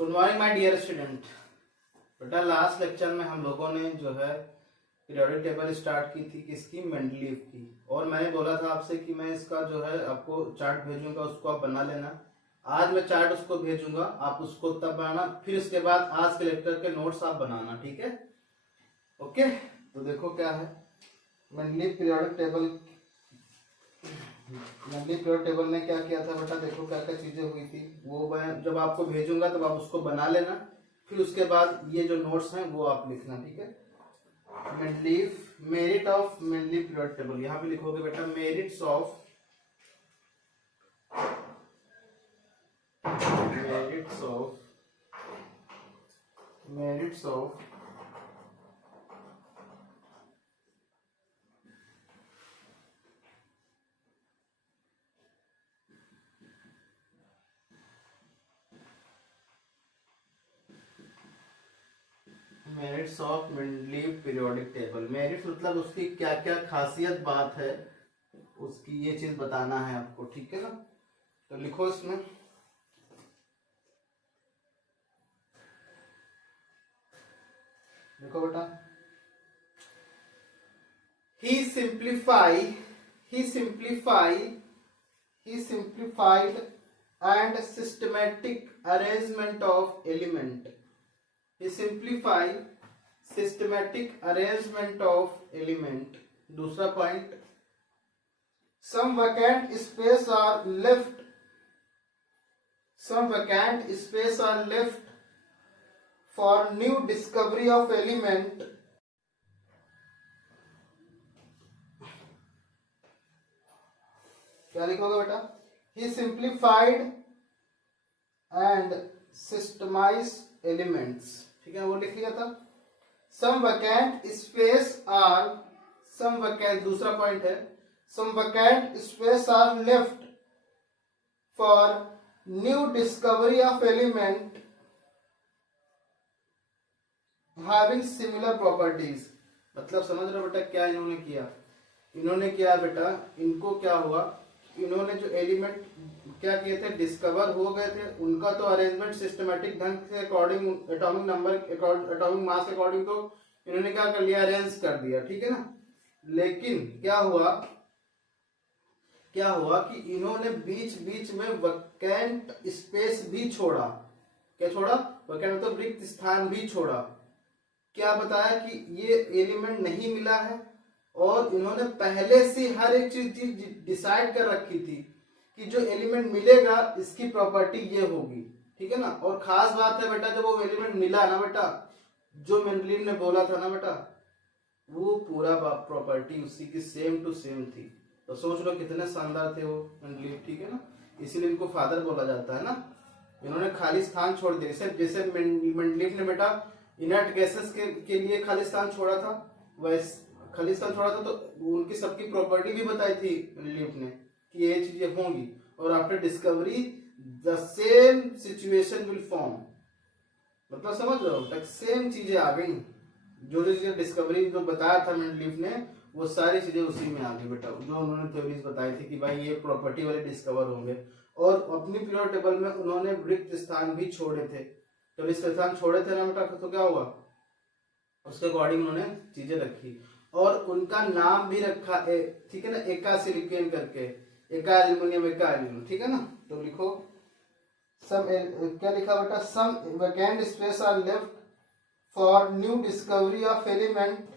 Good morning my dear student. बेटा last lecture में हम लोगों ने जो है पीरियोडिक टेबल स्टार्ट की थी किसकी, मेंडलीव की। और मैंने बोला था आपसे कि मैं इसका जो है आपको चार्ट भेजूंगा, उसको आप बना लेना। आज मैं चार्ट उसको भेजूंगा, आप उसको तब बनाना, फिर उसके बाद आज के लेक्चर के नोट्स आप बनाना, ठीक है। ओके, तो देखो क्या है Mendeleev periodic table. Mendeleev periodic table ने क्या किया था बेटा, देखो क्या क्या चीजें हुई थी। वो मैं जब आपको भेजूंगा तब आप उसको बना लेना, फिर उसके बाद ये जो नोट्स हैं वो आप लिखना, ठीक है। Mendeleev merit of Mendeleev periodic table, यहाँ पे लिखोगे बेटा merits of merits of merits of merits of Mendeleev periodic table. Merits मतलब उसकी क्या क्या खासियत बात है उसकी, ये चीज बताना है आपको, ठीक है ना। तो लिखो इसमें, देखो बेटा, he simplified and systematic arrangement of element. He simplified systematic arrangement of element. दूसरा point, some vacant space are left for new discovery of element. क्या लिखोगे बेटा, he simplified and systemized elements, ठीक है, वो लिख लिया था। some vacant दूसरा पॉइंट है, some vacant space are left for new discovery of element having similar properties। मतलब समझ रहे हो बेटा क्या इन्होंने किया बेटा, इनको क्या हुआ, इन्होंने जो एलिमेंट क्या किए थे, डिस्कवर हो गए थे, उनका तो अरेंजमेंट सिस्टमैटिक ढंग से according atomic number atomic mass के अकॉर्डिंग तो इन्होंने क्या कर लिया, अरेंज कर दिया, ठीक है ना। लेकिन क्या हुआ कि इन्होंने बीच बीच में वैकेंट स्पेस भी छोड़ा। क्या छोड़ा, वैकेंट मतलब रिक्त स्थान भी छोड़ा। क्या बताया कि ये एलिमेंट नहीं मिला है, और इन्होंने पहले से हर एक चीज डिसाइड कर रखी थी कि जो एलिमेंट मिलेगा इसकी प्रॉपर्टी ये होगी, ठीक है ना। और खास बात है बेटा, जब वो एलिमेंट मिला ना बेटा, जो मेंडलीव ने बोला था ना बेटा, वो पूरा प्रॉपर्टी उसी की सेम टू सेम थी। तो सोच लो कितने शानदार थे वो मेंडलीव, ठीक है ना। इसीलिए इनको फादर बोला जाता है ना। इन्होंने खाली स्थान छोड़ दिया, जैसे मेंडलीव ने बेटा इनर्ट गैसेस के लिए खाली स्थान छोड़ा था, वैसे खाली स्थान छोड़ा था, तो उनकी सबकी प्रॉपर्टी भी बताई थी मेंडलीव ने कि ये चीजें होंगी, और after discovery the same situation will form. मतलब समझ रहे हो, सेम चीजें आ गई, जो चीजें डिस्कवरी जो बताया था मेंडलीव ने, वो सारी चीजें उसी में आ गई बेटा, जो उन्होंने थ्योरीज बताई थी कि भाई ये प्रॉपर्टी वाले डिस्कवर होंगे। और अपनी पीरियोडिक टेबल में उन्होंने रिक्त स्थान भी छोड़े थे, तो रिक्त स्थान छोड़े थे ना बेटा, तो क्या हुआ, उसके अकॉर्डिंग उन्होंने चीजें रखी, और उनका नाम भी रखा है, ठीक है ना, एका सिलिकॉन करके, एका एल्युमिनियम, एका एल्युमिनियम, ठीक है ना। तो लिखो क्या लिखा बेटा, some vacant space are left for new discovery of element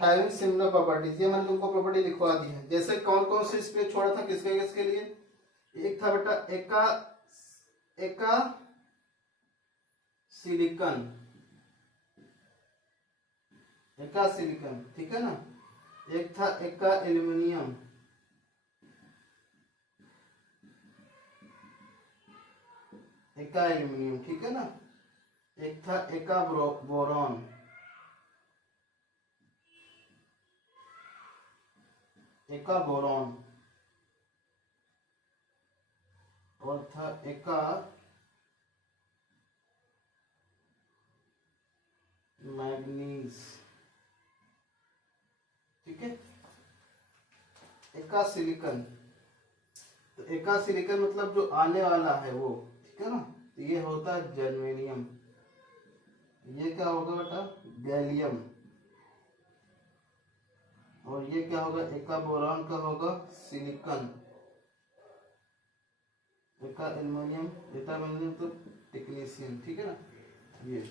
having similar properties. ये मैंने तुमको प्रॉपर्टी लिखवा दी है। जैसे कौन कौन से स्पेस छोड़ा था, किसके लिए, एक था बेटा एका सिलिकॉन, ठीक है ना। एक था एका एल्युमिनियम, ठीक है ना। एक था एका बोरॉन, और था एका मैग्नीज, ठीक है। एका सिलिकॉन, तो एका सिलिकॉन मतलब जो आने वाला है वो, ठीक है ना, तो ये होता है जर्मेनियम। ये क्या होगा बेटा? गैलियम। और ये क्या होगा? एका बोरान का होगा सिलिकॉन। एका एल्युमिनियम, एटा एल्युमिनियम तो टेक्नीशियन, ठीक है ना। ये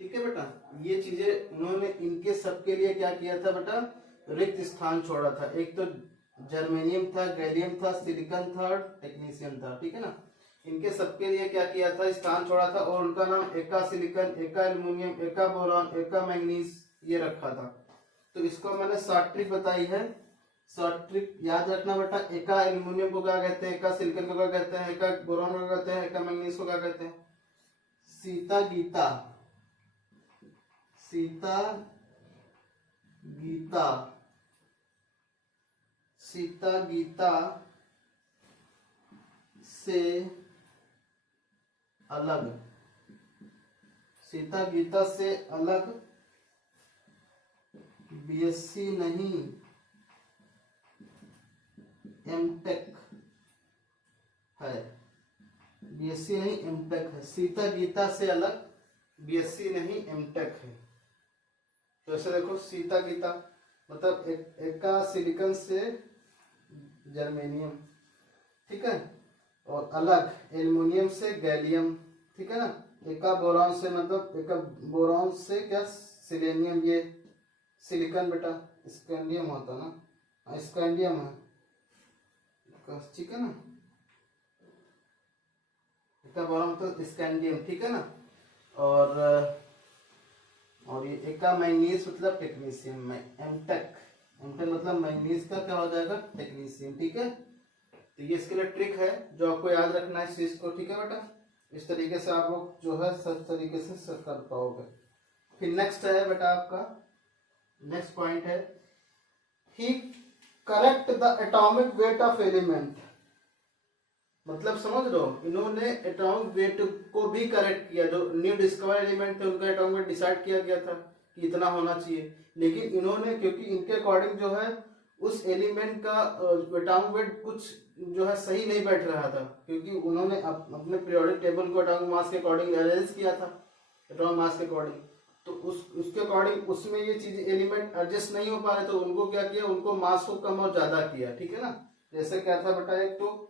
ठीक है बेटा, ये चीजें उन्होंने इनके सबके लिए क्या किया था बेटा? रिक्त स्थान छोड़ा था। एक तो जर्मेनियम था, गैलियम था, सिलिकॉन था, टेक्नीशियन था, ठीक है ना। इनके सबके लिए क्या किया था? स्थान छोड़ा था और उनका नाम एका सिलिकॉन, एका एल्युमिनियम, एका बोरॉन, एका मैंगनीज ये रखा था। तो इसको मैंने शॉर्ट ट्रिक बताई है। शॉर्ट ट्रिक याद रखना बेटा। एका एल्युमिनियम को क्या कहते हैं? एका सिलिकॉन को क्या कहते हैं? एका बोरॉन को क्या कहते हैं? एका मैंगनीज को क्या कहते हैं? सीता गीता, सीता गीता, सीता गीता से अलग, सीता गीता से अलग बीएससी नहीं एमटेक है। बीएससी नहीं एमटेक है। सीता गीता से अलग बीएससी नहीं एमटेक है। तो ऐसे देखो, सीता गीता मतलब एका सिलिकॉन से जर्मेनियम, ठीक है, और अलग एल्युमिनियम से गैलियम, ठीक है ना। एका बोरॉन से मतलब एका बोरॉन से क्या? सिलेनियम। ये सिलिकॉन बेटा स्कैंडियम होता ना, स्कैंडियम है, ठीक है ना। एका बोरॉन तो स्कैंडियम, ठीक है ना। और ये एका मैंगनीज मतलब टेक्नीशियन में एमटेक, एमटेक मतलब मैंगनीज का क्या हो जाएगा? टेक्नीशियन, ठीक है। तो ये इसके लिए ट्रिक है जो आपको याद रखना है इस चीज को, ठीक है बेटा। इस तरीके से आप लोग जो है सब तरीके से कर पाओगे। फिर नेक्स्ट है बेटा आपका, नेक्स्ट पॉइंट है he correct the atomic weight of element. मतलब समझ लो, इन्होंने एटॉमिक वेट को भी करेक्ट किया। जो न्यू डिस्कवर एलिमेंट थे उनका एटॉमिक वेट डिसाइड किया गया था कि इतना होना चाहिए, लेकिन इन्होंने क्योंकि इनके अकॉर्डिंग जो है उस एलिमेंट का एटॉमिक वेट कुछ जो है सही नहीं बैठ रहा था, क्योंकि उन्होंने अपने पीरियोडिक टेबल को एटॉमिक मास के अकॉर्डिंग अरेंज किया था, एटॉमिक मास के अकॉर्डिंग। तो उसके अकॉर्डिंग उसमें ये चीज एलिमेंट एडजस्ट नहीं हो पा रहे, तो उनको क्या किया? उनको मास को कम और ज्यादा किया, ठीक है ना। जैसे क्या था बेटा? एक तो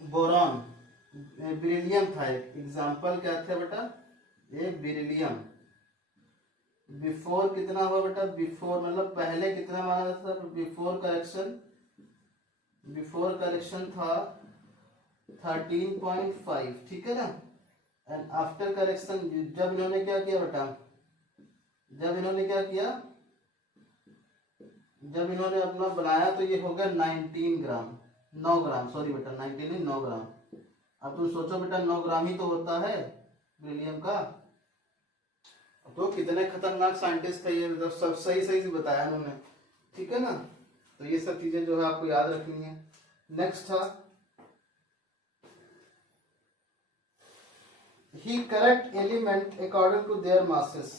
बोरॉन, बेरिलियम था। एक एग्जांपल क्या था बेटा? ये बेरिलियम। बिफोर कितना हुआ बेटा? बिफोर मतलब पहले कितना माना जाता था? बिफोर करेक्शन, बिफोर करेक्शन था 13.5, ठीक है ना। एंड आफ्टर करेक्शन जब इन्होंने क्या किया बेटा? जब इन्होंने क्या किया? जब इन्होंने अपना बनाया तो ये हो गया 19 ग्राम, 9 ग्राम, सॉरी बेटा 19 नहीं 9 ग्राम। अब तुम सोचो बेटा 9 ग्राम ही तो होता है बेरिलियम का। तो कितने खतरनाक साइंटिस्ट थे ये, मतलब सब सही सही से बताया उन्होंने, ठीक है ना। तो ये सब चीजें जो है आपको याद रखनी है। नेक्स्ट था he correct element according to their masses.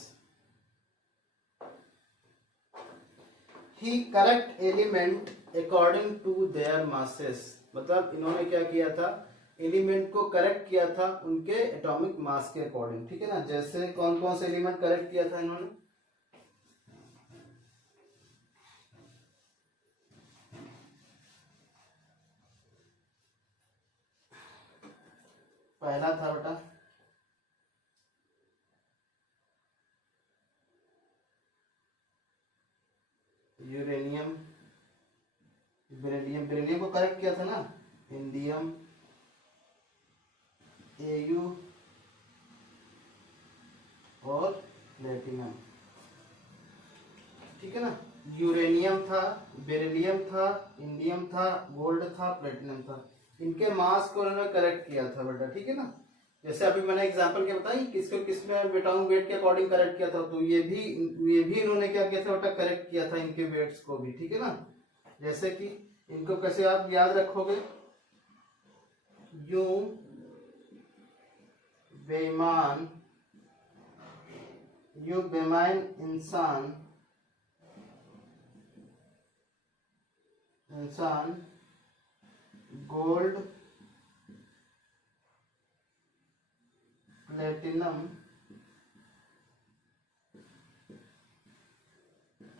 He correct element according to their masses मतलब इन्होंने क्या किया था? एलिमेंट को करेक्ट किया था उनके एटॉमिक मास के अकॉर्डिंग, ठीक है ना। जैसे कौन कौन से एलिमेंट करेक्ट किया था इन्होंने? पहला था बेटा यूरेनियम, बेरिलियम, बेरिलियम को करेक्ट किया था ना, इंडियम, एयू और प्लेटिनम, ठीक है ना। यूरेनियम था, बेरिलियम था, इंडियम था, गोल्ड था, प्लेटिनम था। इनके मास को उन्होंने करेक्ट किया था बेटा, ठीक है ना। जैसे अभी मैंने एग्जांपल क्या बताई, किसको किसमें एटॉमिक वेट के अकॉर्डिंग करेक्ट किया था, तो ये भी इन्होंने क्या किया था बेटा? करेक्ट किया था इनके वेट्स को भी, ठीक है ना। जैसे कि इनको कैसे आप याद रखोगे? यूं बेईमान, यूं बेईमान इंसान इंसान गोल्ड प्लेटिनम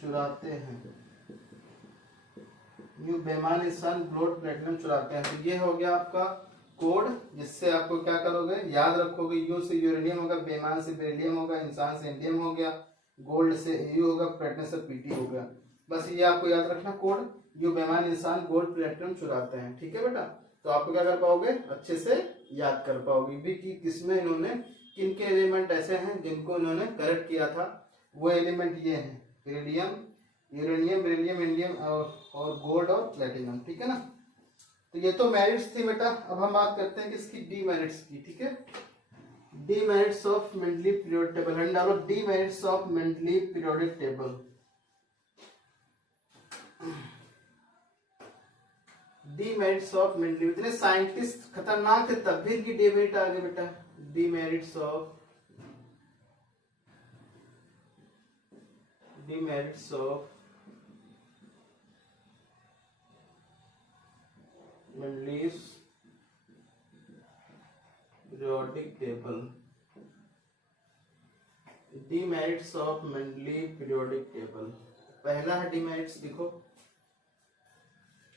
चुराते हैं, यू बेईमान इंसान गोल्ड प्लेटिनम चुराते हैं। तो ये हो गया आपका कोड, जिससे आपको क्या करोगे, याद रखोगे। यू से यूरेनियम होगा, बेईमान से बेरिलियम होगा, इंसान से इंडियम हो गया, गोल्ड से यू होगा, प्लेटिनम से पीटी हो गया। बस ये आपको याद रखना कोड, यू बेईमान इंसान गोल्ड प्लेटिनम चुराते हैं। ठीक है बेटा, तो आपको क्या कर पाओगे, अच्छे से याद कर पाओगे भी कि किसमें इन्होंने किन के एलिमेंट ऐसे हैं जिनको इन्होंने करेक्ट किया था। वो एलिमेंट ये हैं, इरिडियम, यूरेनियम, बेरिलियम, इंडियम और गोल्ड और प्लेटिनम। ठीक है ना, तो ये तो मेरिट्स थी बेटा। अब हम बात करते हैं किसकी, डीमेरिट्स की। ठीक है, demerits of Mendeleev periodic table. And डालो demerits of Mendeleev periodic table. Demerits of Mendeleev, इतने साइंटिस्ट खतरनाक थे तब भी इनकी डीमेरिट आ गए बेटा। Demerits of Mendeleev's periodic table. Demerits of Mendeleev periodic table, पहला है डीमेरिट्स, देखो,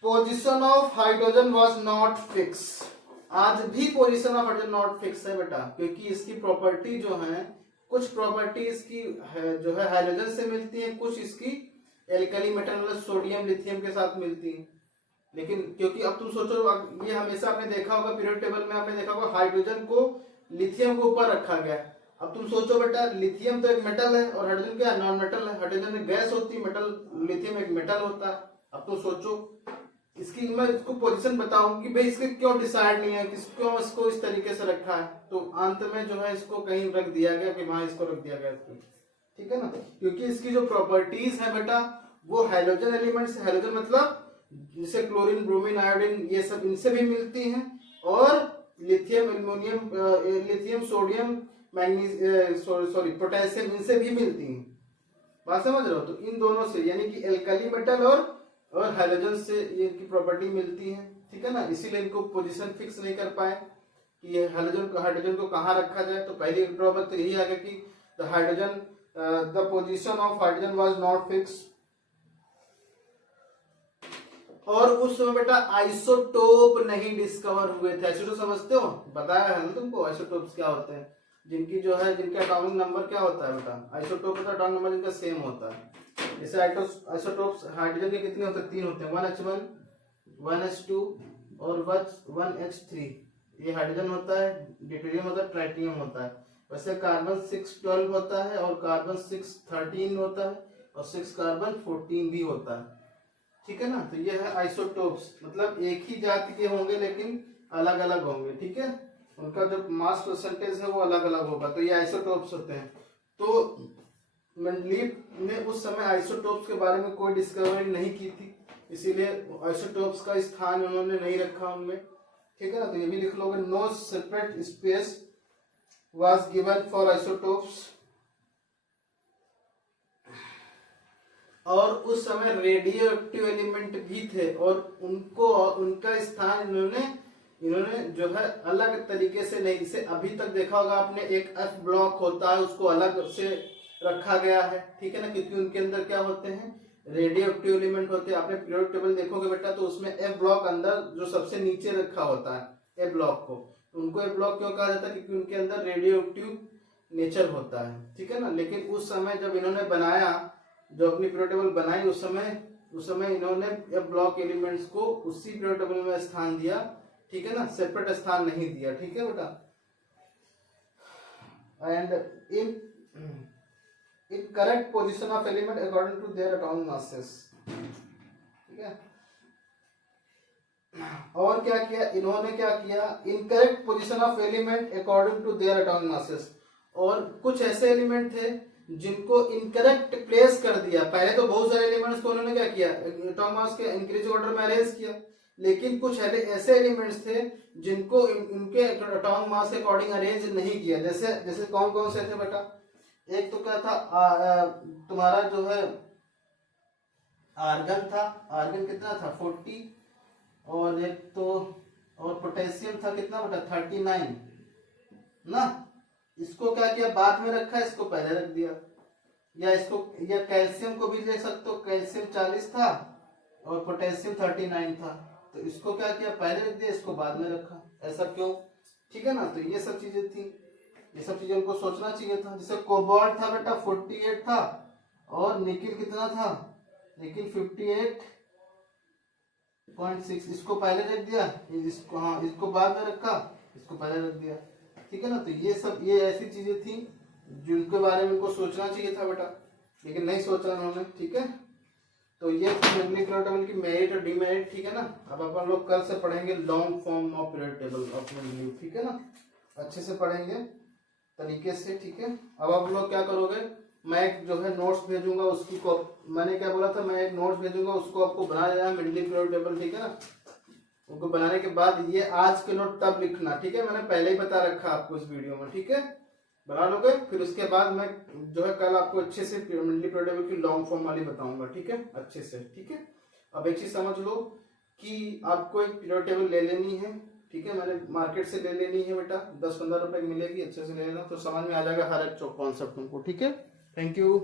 position of hydrogen was not fix. आज भी position of hydrogen not fix है बेटा, क्योंकि इसकी प्रॉपर्टी जो है, कुछ प्रॉपर्टी इसकी जो है हाइड्रोजन से मिलती है, कुछ इसकी एल्कली मेटल मतलब सोडियम लिथियम के साथ मिलती है। लेकिन क्योंकि अब तुम सोचो, ये हमेशा आपने देखा होगा पीरियोडिक टेबल में, आपने देखा होगा हाइड्रोजन को लिथियम के ऊपर रखा गया। अब तुम सोचो बेटा, लिथियम तो एक मेटल है और हाइड्रोजन क्या नॉन मेटल है। हाइड्रोजन में गैस होती है, मेटल, लिथियम एक मेटल होता है। अब तुम सोचो, इसकी मैं इसको पोजीशन बताऊं कि भाई इसके क्यों डिसाइड नहीं है, क्यों इसको इस तरीके से रखा है। तो अंत में जो है इसको कहीं रख दिया गया कि वहां इसको रख दिया गया इसको। ठीक है ना, क्योंकि इसकी जो प्रॉपर्टीज है बेटा, वो हाइड्रोजन एलिमेंट से, हाइड्रोजन मतलब जिसे क्लोरीन, ब्रोमीन, आयोडीन, ये सब इनसे भी मिलती हैं, और lithium, aluminium, lithium, sodium, manganese, potassium, इनसे भी मिलती हैं। बात समझ रहे हो, तो इन दोनों से, यानी कि एल्कली मेटल और हाइड्रोजन से ये इनकी प्रॉपर्टी मिलती है। ठीक है ना, इसीलिए इनको पोजीशन फिक्स नहीं कर पाए कि ये हाइड्रोजन को कहाँ रखा जाए। तो पहली ड्रॉबैक तो यही आ गया कि the position of hydrogen was not fix. और उस समय बेटा आइसोटोप नहीं डिस्कवर हुए थे। आइसोटोप समझते हो, बताया है ना तुमको आइसोटोप्स क्या होते हैं, जिनकी जो है, जिनका एटॉमिक नंबर क्या होता है बेटा, आइसोटोप का एटॉमिक नंबर जिनका सेम होता है। जैसे आइसोटोप्स हाइड्रोजन के कितने होते हैं, 3 होते हैं, 1H1, 1H2 और 1H3। ये हाइड्रोजन होता है, ड्यूटेरियम होता है, ट्राइटियम होता है। वैसे कार्बन 612 होता है और कार्बन 613 होता है और 6 कार्बन 14 भी होता है। ठीक है ना, तो ये है आइसोटोप्स, मतलब एक ही जाति के होंगे लेकिन अलग अलग होंगे। ठीक है, उनका जो मास परसेंटेज है वो अलग अलग होगा, तो ये आइसोटोप्स होते हैं। तो मेंडलीव ने उस समय आइसोटोप्स के बारे में कोई डिस्कवरी नहीं की थी, इसीलिए आइसोटोप्स का स्थान उन्होंने नहीं रखा उनमें। ठीक है ना, तो ये भी लिख लोगे, no separate space was given for isotopes. और उस समय रेडियो एक्टिव एलिमेंट भी थे और उनका स्थान इन्होंने जो है अलग तरीके से नहीं, जैसे अभी तक देखा होगा आपने, एक F ब्लॉक होता है, उसको अलग से रखा गया है। ठीक है ना, क्योंकि उनके अंदर क्या होते हैं, रेडियो एक्टिव एलिमेंट होते हैं। आपने पीरियोडिक टेबल देखोगे बेटा, तो उसमें F ब्लॉक अंदर जो सबसे नीचे रखा होता है, F ब्लॉक को, उनको F ब्लॉक क्यों कहा जाता है, क्योंकि उनके अंदर रेडियो एक्टिव नेचर होता है। ठीक है ना, लेकिन उस समय जब इन्होंने बनाया, जो अपनी पीरियोडिक टेबल बनाई, उस समय इन्होंने F ब्लॉक एलिमेंट्स को उसी पीरियोडिक टेबल में स्थान दिया। ठीक है ना, सेपरेट स्थान नहीं दिया। ठीक है बेटा, and incorrect position of element according to their atomic masses. ठीक है, और क्या किया इन्होंने, क्या किया, incorrect position of element according to their atomic masses. और कुछ ऐसे एलिमेंट थे जिनको इनकरेक्ट प्लेस कर दिया। पहले तो बहुत सारे एलिमेंट्स को उन्होंने क्या किया, एटॉमिक मास के इंक्रीज ऑर्डर में अरेंज किया, लेकिन कुछ ऐसे एलिमेंट्स थे जिनको उनके एटॉमिक मास के अकॉर्डिंग अरेंज नहीं किया। जैसे कौन कौन से थे बेटा, एक तो क्या था, तुम्हारा जो है आर्गन था, आर्गन कितना था 40, और एक तो और पोटेशियम था कितना बेटा 39 ना। इसको क्या किया बाद में रखा, इसको पहले रख दिया। या इसको, या कैल्शियम को भी ले सकते हो, कैल्शियम 40 था और पोटेशियम 39 था, तो इसको क्या किया पहले रख दिया, इसको बाद में रखा। ऐसा क्यों? ठीक है ना। तो ये सब चीजें थी, ये सब चीजें उनको सोचना चाहिए था। जैसे कोबाल्ट था बेटा 48 था, और निकिल कितना था, निकिल 58.6, इसको पहले रख दिया, इसको हाँ इसको बाद में रखा, इसको पहले रख दिया। ठीक है ना। तो ये सब, ये ऐसी चीजें थी जिनके बारे में उनको सोचना चाहिए था बेटा, लेकिन नहीं सोचा उन्होंने। ठीक है। तो ये थी मेमोरी पीरियड टेबल की मेरिट और डिमेरिट। ठीक है ना। अब अपन लोग कल से पढ़ेंगे long form of period table of memory. ठीक है ना, अच्छे से पढ़ेंगे तरीके से। ठीक है। अब आप लोग क्या करोगे, मैं एक जो है नोट्स भेजूंगा, उसकी को मैंने क्या बोला था, मैं एक नोट्स भेजूंगा, उसको आपको बना लेना है मेमोरी पीरियड टेबल। ठीक है ना। उनको बनाने के बाद ये आज के नोट तब लिखना। ठीक है, मैंने पहले ही बता रखा आपको इस वीडियो में। ठीक है, बना लोगे, फिर उसके बाद मैं जो है कल आपको अच्छे से मेमोरी पीरियड टेबल की लॉन्ग फॉर्म वाली बताऊंगा। ठीक है, अच्छे से। ठीक है। अब एक चीज समझ लो कि आपको एक पीरियड टेबल ले लेनी है। ठीक है, मैंने मार्केट से ले लेनी है बेटा, 10-15 रुपए की मिलेगी, अच्छे से ले लेना, तो समझ में आ जाएगा हर एक कॉन्सेप्ट तुमको। ठीक है, थैंक यू।